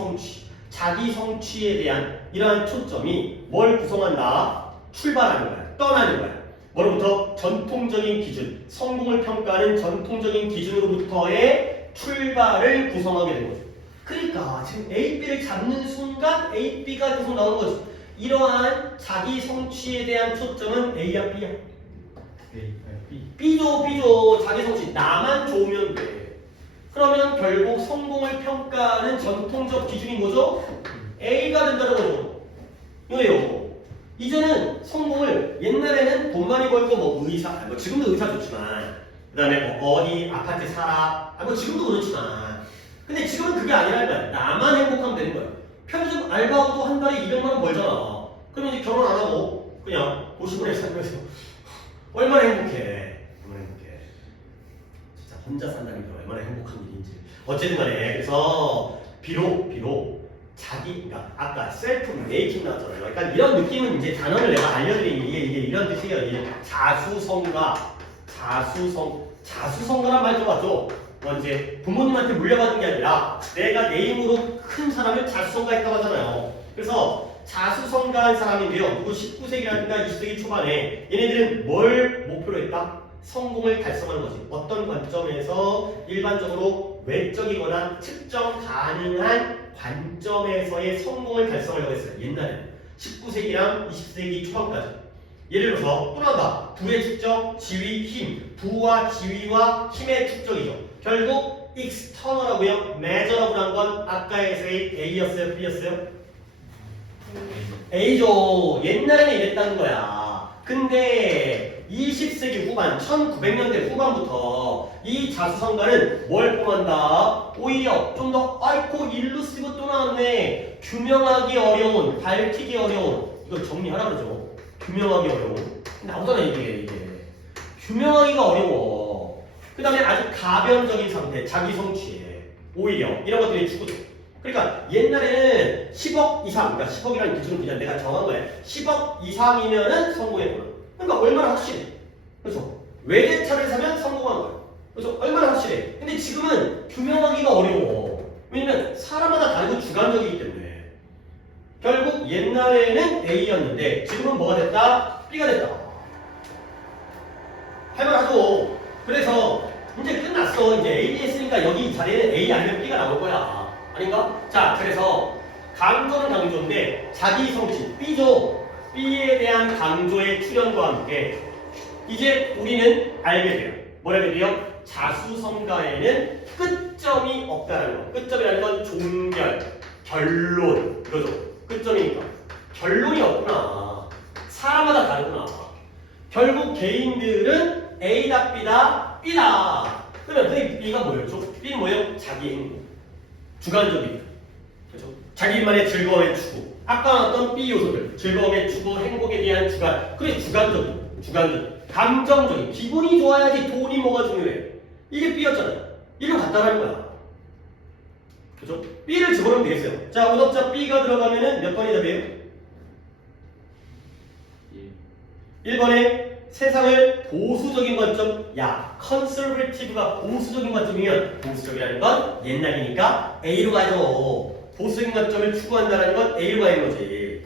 성취에 대한 이러한 초점이 뭘 구성한다? 출발하는 거야. 떠나는 거야. 뭐로부터? 전통적인 기준, 성공을 평가하는 전통적인 기준으로부터의 출발을 구성하게 되는 거죠. 그러니까 지금 A, B를 잡는 순간 A, B가 계속 나오는 거지. 이러한 자기 성취에 대한 초점은 A야, B야? B죠. 자기 성취. 나만 좋으면 돼. 그러면 결국 성공을 평가하는 전통적 기준이 뭐죠? A가 된다는 거죠. 이거예요. 이제는 성공을 옛날에는 돈 많이 벌고 뭐 의사, 뭐 지금도 의사 좋지만 그 다음에 뭐 어디 아파트 살아, 뭐 지금도 그렇지만 근데 지금은 그게 아니라 나만 행복하면 되는 거야. 편의점 알바하고도 한 달에 200만 원 벌잖아. 그러면 이제 결혼 안 하고 그냥 고시원에 살면서 얼마나 행복해. 진짜 혼자 산다는 게 얼마나 행복한 일인지. 어쨌든 간에 그래서 비록 그러니까 아까 셀프 메이킹 나왔잖아요. 그러니까 이런 느낌은 이제 단어를 내가 알려드린 이게 이런 뜻이에요. 이게 자수성가란 말 들어봤죠? 이제 부모님한테 물려받은 게 아니라 내가 내 힘으로 큰 사람을 자수성가했다고 하잖아요. 그래서 자수성가한 사람인데요. 누구 19세기라든가 20세기 초반에 얘네들은 뭘 목표로 했다? 성공을 달성하는 거지. 어떤 관점에서 일반적으로 외적이거나 측정 가능한 관점에서의 성공을 달성하려고 했어요. 옛날에는 19세기랑 20세기 초반까지. 예를 들어서 또 나온다. 부의 축적, 지위, 힘. 부와 지위와 힘의 축적이죠. 결국 external하고요. measurable한 건 아까의 A였어요? B였어요? A죠. 옛날에는 이랬다는 거야. 근데 20세기 후반, 1900년대 후반부터 이 자수성가는 뭘 форм한다? 오히려 좀 더 아이코 일루시브 또 나왔네. 규명하기 어려운, 밝히기 어려운. 이걸 정리하라 그러죠. 규명하기 어려운. 나오잖아 이게. 규명하기가 어려워. 그 다음에 아주 가변적인 상태, 자기 성취에 오히려 이런 것들이 주거죠. 그러니까 옛날에는 10억 이상, 그러니까 10억이라는 기준은 그냥 내가 정한 거야. 10억 이상이면은 성공했구나. 그러니까 얼마나 확실해. 그렇죠? 외제차를 사면 성공한 거야. 그렇죠? 얼마나 확실해. 근데 지금은 규명하기가 어려워. 왜냐면 사람마다 다르고 주관적이기 때문에. 결국 옛날에는 A였는데 지금은 뭐가 됐다? B가 됐다. 할만하죠. 그래서 이제 끝났어. 이제 A 했으니까 여기 자리에는 A 아니면 B가 나올 거야. 아닌가? 자, 그래서 강조는 강조인데 자기 성취 B죠. B에 대한 강조의 출현과 함께 이제 우리는 알게 돼요. 뭐라게 돼요? 자수성가에는 끝점이 없다는 거. 끝점이라는 건 종결, 결론 이거죠. 끝점이니까 결론이 없구나. 사람마다 다르구나. 결국 개인들은 A다 B다 B다. 그러면 선생님 B가 뭐였죠? B는 뭐예요? 자기 행복. 주관적이다. 그렇죠? 자기만의 즐거움의 추구. 아까 나왔던 B 요소들. 즐거움의 추구, 행복에 대한 주관. 그래 주관적인. 감정적인. 기분이 좋아야지 돈이 뭐가 중요해. 이게 B였잖아요. 이거 같다라는 거야. 그죠? B를 집어넣으면 되겠어요. 자, 오답자 B가 들어가면은 몇 번이 답이에요? 1번에 세상을 보수적인 관점, 야, 컨서베티브가 보수적인 관점이면 보수적이라는 건 옛날이니까 A로 가죠. 보수적인 관점을 추구한다는 건 A로 가는 거지.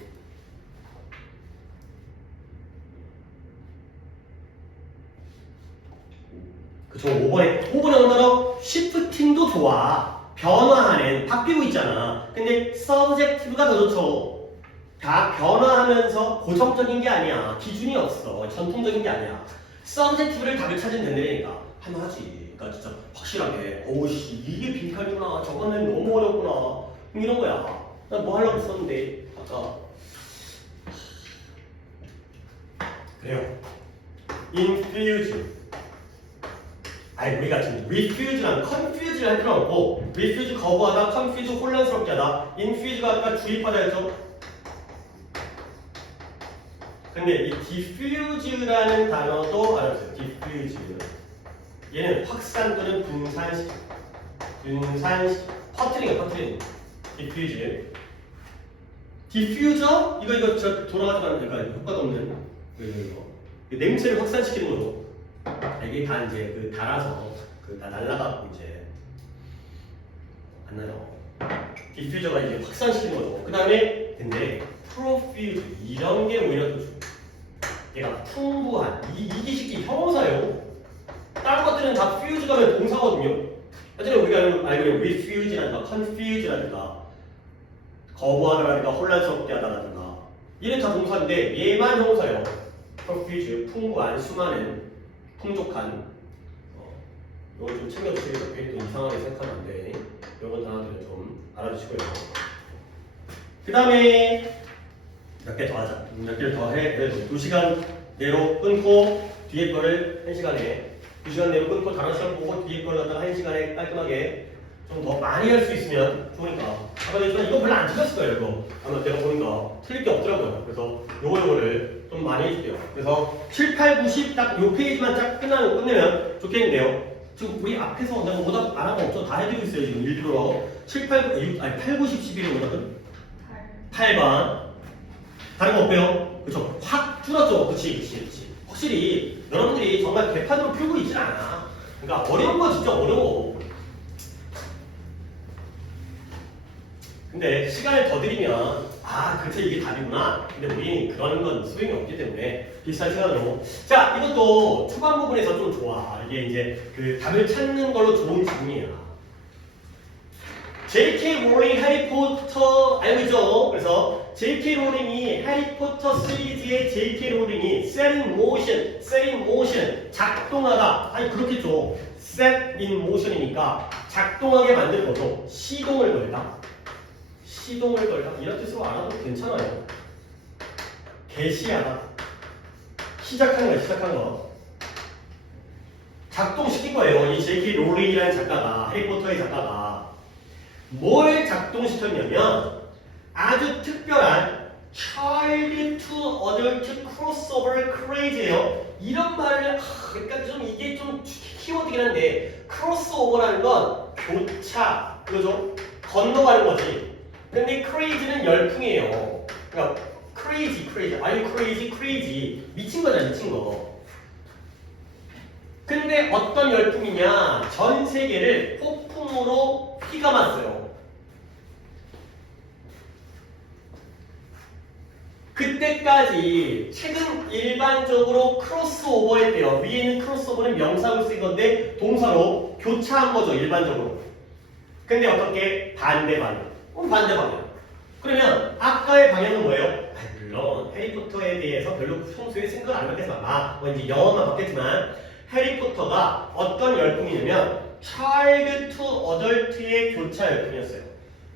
그쵸? 5번에 온다로 시프팅도 좋아. 변화하는, 바뀌고 있잖아. 근데 서브젝티브가 더 좋죠. 다 변화하면서 고정적인 게 아니야. 기준이 없어. 전통적인 게 아니야. 서브젝티브를 답을 찾으면 된다니까. 할만하지. 그러니까 진짜 확실하게 어우씨 이게 빈칸이구나. 저거는 너무 어렵구나. 이런 거야. 난 뭐 하려고 했었는데 아까 그래요. infuse. 아니 우리가 지금 refuse랑 confuse를 할 필요 없고 refuse 거부하다, confuse 혼란스럽게 하다, infuse가 아까 주입하다 했죠. 근데 이 diffuse라는 단어도 알아보세요. diffuse. 얘는 확산 또는 분산시키. 퍼뜨리는. diffuse. diffuser 이거 저 돌아가지 않는 데가 효과가 없는 그 냄새를 확산시키는 거죠. 이게 다 이제 그 달아서 다 날라가고 이제 안 나요. diffuser가 이제 확산시키는 거죠. 그 다음에 근데 profuse 이런 게 오히려 더 좋아. 얘가 풍부한 이게 쉽게 형용사예요. 다른 것들은 다 fuse 가면 동사거든요. 하지만 우리가 알고 있는 refuse라든가 confuse라든가 거부하다라든가 혼란스럽게 하다라든가 얘는 다 동사인데 얘만 형용사예요. profuse 풍부한 수많은 풍족한 이걸 좀 챙겨주시고 괜히 또 이상하게 생각하면 안 돼. 이런 단어들은 좀 알아주시고요. 그 다음에 몇 개 더 하자. 몇 개를 더 해. 그래서 2시간 내로 끊고 뒤에 거를 1시간에 2시간 내로 끊고 다른 시간 보고 뒤에 걸 갖다가 1시간에 깔끔하게 좀 더 많이 할 수 있으면 좋으니까. 아까 그랬지만 이거 별로 안 틀렸을 거예요. 이거 아마 내가 보니까 틀릴 게 없더라고요. 그래서 요거를 좀 많이 해줄게요. 그래서 7, 8, 90 딱 요 페이지만 딱 끝내면 좋겠는데요. 지금 우리 앞에서 내가 오답 안 하고 없죠? 다 해드리고 있어요. 지금 일부러 7, 8, 6, 아니 8, 90, 11의 오답은 8번. 다른 거 없고요. 그쵸? 확 줄었죠? 그치. 확실히 여러분들이 정말 개판으로 풀고 있진 않아. 그러니까 어려운 건 진짜 어려워. 근데 시간을 더 들이면 그렇죠 이게 답이구나. 근데 우리 그런 건 소용이 없기 때문에 비슷한 시간으로. 자, 이것도 초반 부분에서 좀 좋아. 이게 이제 그 답을 찾는 걸로 좋은 질문이야. J.K. 롤링 해리포터 알고 있죠? 그래서 J.K. 롤링이 해리포터 시리즈의 J.K. 롤링이 set in motion 작동하다 아니 그렇겠죠. set in motion이니까 작동하게 만들 것도 시동을 걸다 이런 뜻으로 알아도 괜찮아요. 개시하다 시작하는 거 작동시킨 거예요. 이 J.K. 롤링이라는 작가가 해리포터의 작가가 뭘 작동시켰냐면 아주 특별한 child to adult crossover craze예요. 이런 말을 그러니까 좀 이게 좀 키워드긴 한데 crossover라는 건 교차 그거죠? 건너가는 거지. 근데 craze는 열풍이에요. 그러니까 crazy are you crazy 미친 거잖아 미친 거. 근데 어떤 열풍이냐 전 세계를 폭풍으로 휘감았어요. 그때까지 책은 일반적으로 크로스오버했대요. 위에 있는 크로스오버는 명사로 쓴 건데 동사로 교차한 거죠 일반적으로. 근데 어떻게 반대 방향. 그러면 아까의 방향은 뭐예요? 물론 해리포터에 대해서 별로 평소에 생각을 안 하겠지만 이제 영어만 봤겠지만 해리포터가 어떤 열풍이냐면 child to adult의 교차 열풍이었어요.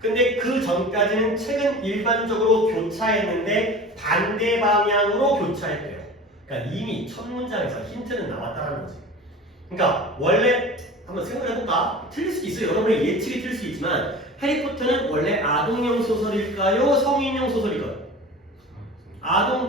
근데 그 전까지는 책은 일반적으로 교차했는데 반대 방향으로 교차했대요. 그러니까 이미 첫 문장에서 힌트는 나왔다는 거지. 그러니까 원래 한번 생각을 해볼까? 틀릴 수도 있어요. 여러분의 예측이 틀릴 수 있지만 해리포터는 원래 아동용 소설일까요? 성인용 소설일까요?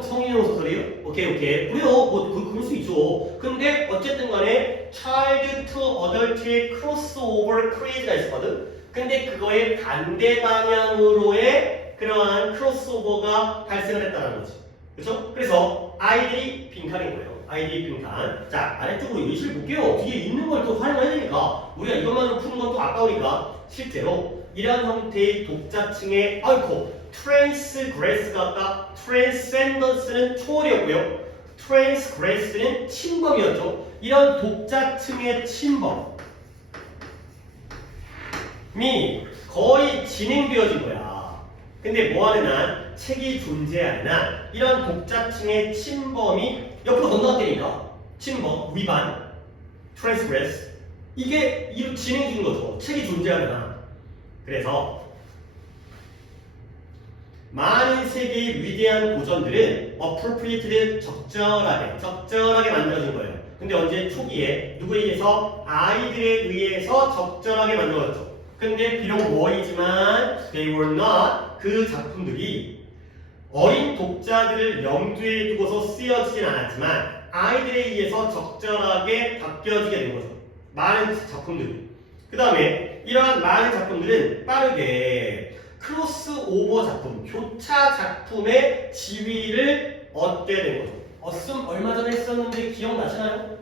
성인용 소설이요? 오케이. 그래요. 그럴 수 있죠. 근데 어쨌든 간에 child to adult의 crossover craze가 있었거든. 근데 그거의 반대 방향으로의 그러한 크로스오버가 발생을 했다는 거지. 그렇죠? 그래서 아이들이 빈칸인 거예요. 아이들이 빈칸. 자, 아래쪽으로 예시를 볼게요. 뒤에 있는 걸 또 활용해야 되니까 우리가 이것만으로 푸는 건 또 아까우니까 실제로 이러한 형태의 독자층의 transgress가 아까 transcendence는 초월이었고요. transgress는 침범이었죠. 이런 독자층의 침범 이 거의 진행되어진 거야. 근데 뭐하는 한 책이 존재하는 한 이런 독자층의 침범이 옆으로 건너갔다니까. 침범, 위반, transgress 이게 진행 중인 거죠. 책이 존재하는 한. 그래서 많은 세계의 위대한 고전들은 appropriated 적절하게 만들어진 거예요. 근데 언제 초기에 누구에 의해서 아이들에 의해서 적절하게 만들어졌죠. 근데 비록 뭐이지만 they were not 그 작품들이 어린 독자들을 염두에 두고서 쓰여지진 않았지만 아이들에 의해서 적절하게 바뀌어지게 된 거죠. 많은 작품들. 그 다음에 이러한 많은 작품들은 빠르게 크로스오버 작품, 교차 작품의 지위를 얻게 된 거죠. 어슴 얼마 전에 했었는데 기억나시나요?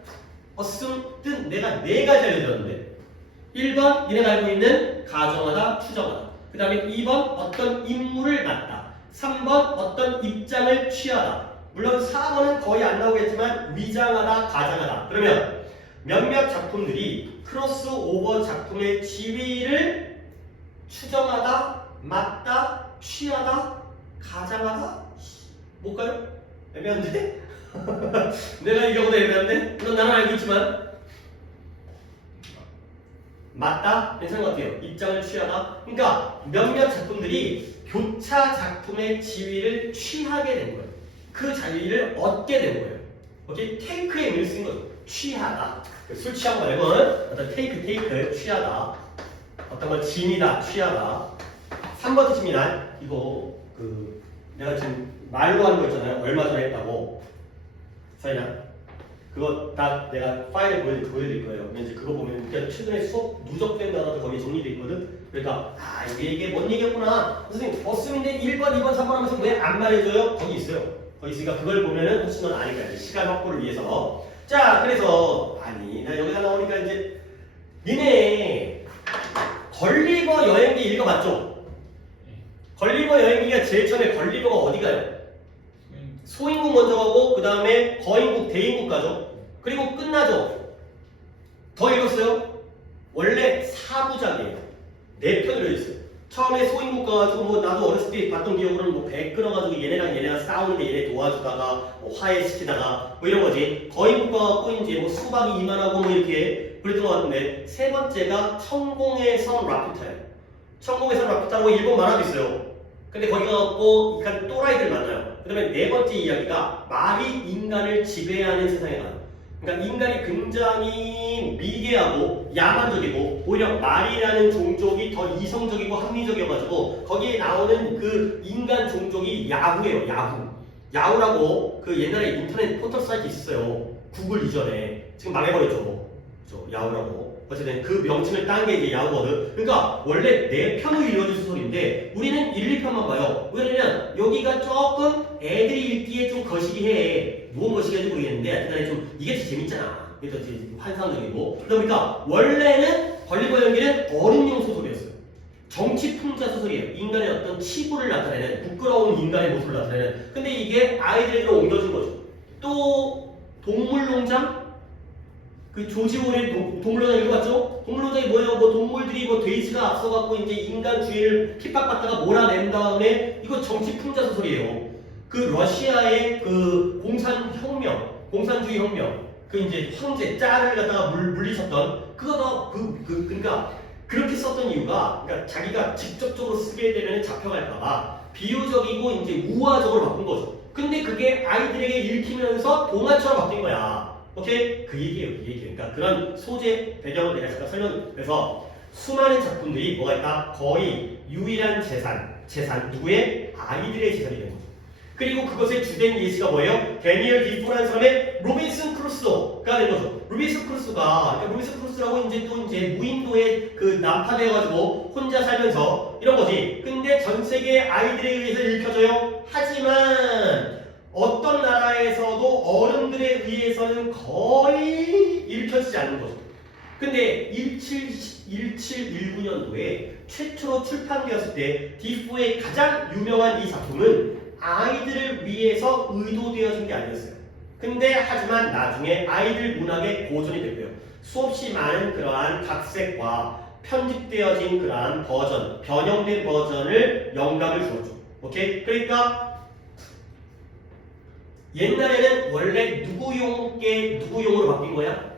어슴 뜻 내가 네 가지 알려드렸는데 1번 니네가 알고 있는 가정하다, 추정하다. 그 다음에 2번 어떤 임무를 맡다. 3번 어떤 입장을 취하다. 물론 4번은 거의 안 나오겠지만 위장하다, 가장하다. 그러면 몇몇 작품들이 크로스오버 작품의 지위를 추정하다, 맡다, 취하다, 가장하다? 뭘까요? 애매한데? 내가 이 경우도 애매한데? 물론 나는 알고 있지만 맞다? 괜찮은 것 같아요. 입장을 취하다. 그러니까 몇몇 작품들이 교차 작품의 지위를 취하게 된 거예요. 그 자리를 얻게 된 거예요. 오케이? 테이크의 의미를 쓴 거죠. 취하다. 술 취한 거 말고는 어떤 테이크, 취하다. 어떤 걸 짐이다, 취하다. 3번 뜻입니다. 이거 내가 지금 말로 하는 거 있잖아요. 얼마 전에 했다고. 사이나. 그거 다 내가 파일에 보여드릴 거예요. 근데 이제 그거 보면 그러니까 최근에 수업 누적된 단어도 거기에 정리돼 있거든. 그러니까 이게 뭔 얘기였구나. 선생님 어쓰는데 1번, 2번, 3번 하면서 왜 안 말해줘요? 거기 있어요. 거기 있으니까 그걸 보면은 훨씬 더 아니까 시간 확보를 위해서. 자, 그래서 나 여기다 나오니까 이제 니네 걸리버 여행기 읽어봤죠? 걸리버 여행기가 제일 처음에 걸리버가 어디 가요? 소인국 먼저 가고 그 다음에 거인국, 대인국 가죠. 그리고 끝나죠. 더 읽었어요? 원래 4부작이에요. 4편으로 있어요. 처음에 소인국 가가지고 뭐 나도 어렸을 때 봤던 기억으로는 뭐 배 끌어가지고 얘네가 싸우는데 얘네 도와주다가 뭐 화해시키다가 뭐 이런 거지. 거인국 가갖고 이제 뭐 수박이 이만하고 뭐 이렇게 그랬던 것 같은데 세 번째가 천공의 섬 라퓨타예요. 천공의 섬 라퓨타라고 일본 만화도 있어요. 근데 거기 가갖고 약간 또라이들 만나요. 그 다음에 네 번째 이야기가 말이 인간을 지배하는 세상에 가요. 그러니까 인간이 굉장히 미개하고 야만적이고 오히려 말이라는 종족이 더 이성적이고 합리적이어가지고 거기에 나오는 그 인간 종족이 야후예요. 야후라고 그 옛날에 인터넷 포털 사이트 있었어요. 구글 이전에 지금 망해버렸죠. 그렇죠? 야후라고. 어쨌든 그 명칭을 딴 게 이제 야후거든. 그러니까 원래 4편으로 이루어진 소설인데 우리는 1, 2편만 봐요. 왜냐면 여기가 조금 애들이 읽기에 좀 거시기 해. 뭐 거시기인지 모르겠는데 하여튼 좀 이게 더 재밌잖아. 이게 더 환상적이고. 그러니까 원래는 걸리버 연기는 어른용 소설이었어요. 정치 풍자 소설이에요. 인간의 어떤 치부를 나타내는 부끄러운 인간의 모습을 나타내는. 근데 이게 아이들에게로 옮겨진 거죠. 또 동물농장? 그 조지 오웰의 동물농장 읽어봤죠? 동물농장이 뭐예요? 뭐 동물들이 뭐 돼지가 앞서갖고 이제 인간 주의를 핍박받다가 몰아낸 다음에 이거 정치 풍자 소설이에요. 그 러시아의 그 공산주의 혁명, 그 이제 황제 짜를 갖다가 물리쳤던 그거도 그러니까 그렇게 썼던 이유가 그러니까 자기가 직접적으로 쓰게 되면 잡혀갈까봐 비유적이고 이제 우화적으로 바꾼 거죠. 근데 그게 아이들에게 읽히면서 동화처럼 바뀐 거야. 오케이? 그 얘기예요. 그러니까 그런 소재 배경을 내가 잠깐 설명해서 수많은 작품들이 뭐가 있다? 거의 유일한 재산 누구의? 아이들의 재산이 된 거죠. 그리고 그것의 주된 예시가 뭐예요? 데니얼 디포라는 사람의 로빈슨 크루소가 된 거죠. 로빈슨 크루소라고 이제 또 이제 무인도에 그 난파되어가지고 혼자 살면서 이런 거지. 근데 전 세계 아이들에 의해서 읽혀져요. 하지만 어떤 나라에서도 어른들에 의해서는 거의 읽혀지지 않는 거죠. 근데 1719년도에 최초로 출판되었을 때 디포의 가장 유명한 이 작품은 아이들을 위해서 의도되어진 게 아니었어요. 근데 하지만 나중에 아이들 문학의 고전이 됐고요. 수없이 많은 그러한 각색과 편집되어진 그러한 버전, 변형된 버전을 영감을 주었죠. 오케이? 그러니까 옛날에는 원래 누구용으로 바뀐 거야?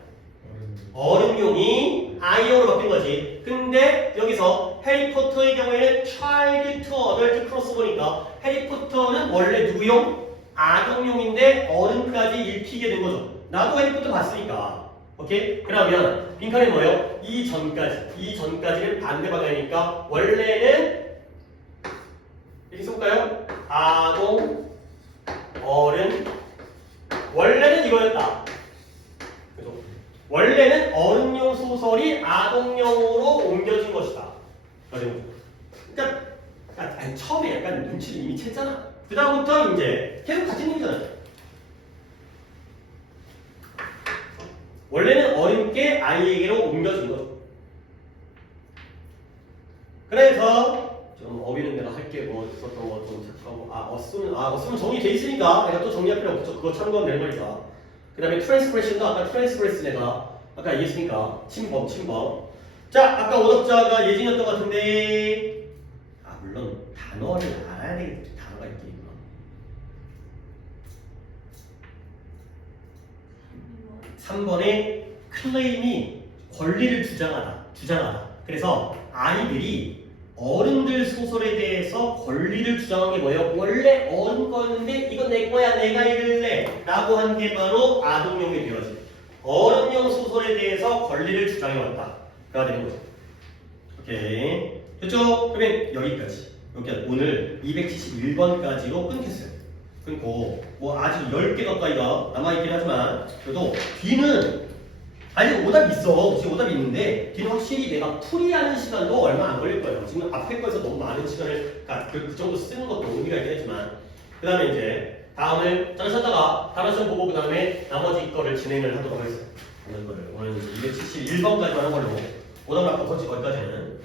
어른용이 아이용으로 바뀐 거지. 근데 여기서 해리포터의 경우에는 child to adult 크로스오버니까 해리포터는 원래 누구용? 아동용인데 어른까지 읽히게 된 거죠. 나도 해리포터 봤으니까. 오케이? 그러면 빈칸이 뭐예요? 이전까지는 반대 방향이니까 원래는 이렇게 써볼까요? 아동, 어른. 원래는 이거였다. 그죠? 원래는 어른용 소설이 아동용으로 옮겨진 것이다. 그러니까 처음에 약간 눈치를 이미 챘잖아. 그 다음부터 이제 계속 같은 얘기잖아요. 원래는 어른께 아이에게로 옮겨진 거죠. 그래서 좀 어휘는 내가 할게 뭐 있었던 거 좀 체크하고 어쓰면 정리돼 있으니까 내가 또 정리할 필요 없죠. 그거 참고하면 되는 거니까. 그 다음에 트랜스그레션도 아까 트랜스그레스 내가 아까 얘기했으니까 침범. 자, 아까 오답자가 예진이었던 것 같은데 물론 단어를 알아야 되겠지. 단어가 있겠구나. 3번에 클레임이 권리를 주장하다. 그래서 아이들이 어른들 소설에 대해서 권리를 주장한 게 뭐예요? 원래 어른 거였는데 이건 내 거야 내가 읽을래 라고 한 게 바로 아동용이 되어지. 어른용 소설에 대해서 권리를 주장해왔다 가 되는 거죠. 오케이 됐죠? 그러면 여기까지 오늘 271번까지로 끊겠어요. 끊고 뭐 아직 10개 가까이가 남아있긴 하지만 그래도 뒤는 아직 오답이 있어. 지금 오답이 있는데 뒤는 확실히 내가 풀이하는 시간도 얼마 안 걸릴 거예요. 지금 앞에 거에서 너무 많은 시간을 그 정도 쓰는 것도 의미가 있긴 했지만 그 다음에 이제 다음을 잠깐 쉬었다가 다른 시험 보고 그 다음에 나머지 거를 진행을 하도록 하겠습니다. 오늘 271번까지만 한 걸로 오답 맞고 선지 거기까지는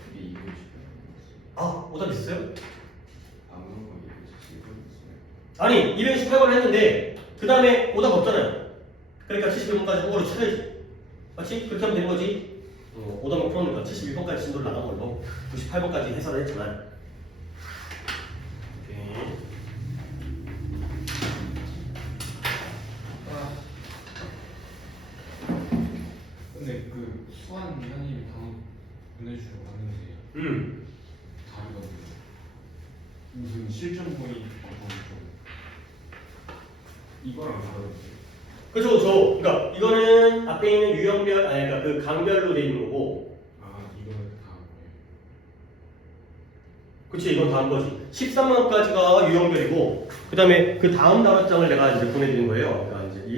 오답 있어요? 아니 218번을 했는데 그 다음에 오답 없잖아요. 그러니까 71번까지 한 걸로 쳐야지. 맞지? 그렇게 하면 되는 거지. 오답만 풀어놓으니까 71번까지 진도를 나간 걸로 98번까지 해설을 했지만 오케이. 근데 그 수환 위원님이 다음 보내주시고 왔는데 다르거든요. 무슨 실전 모의 좀 이거랑 다르거든요. 그쵸. 그러니까 이거는 앞에 있는 유형별, 아니 그러니까 그 강별로 돼 있는 거고, 아 이거는 다음 거예요. 그치 이건 다음 거지. 13번까지가 유형별이고, 그 다음에 그 다음 단원장을 내가 이제 보내드린 거예요. 그러니까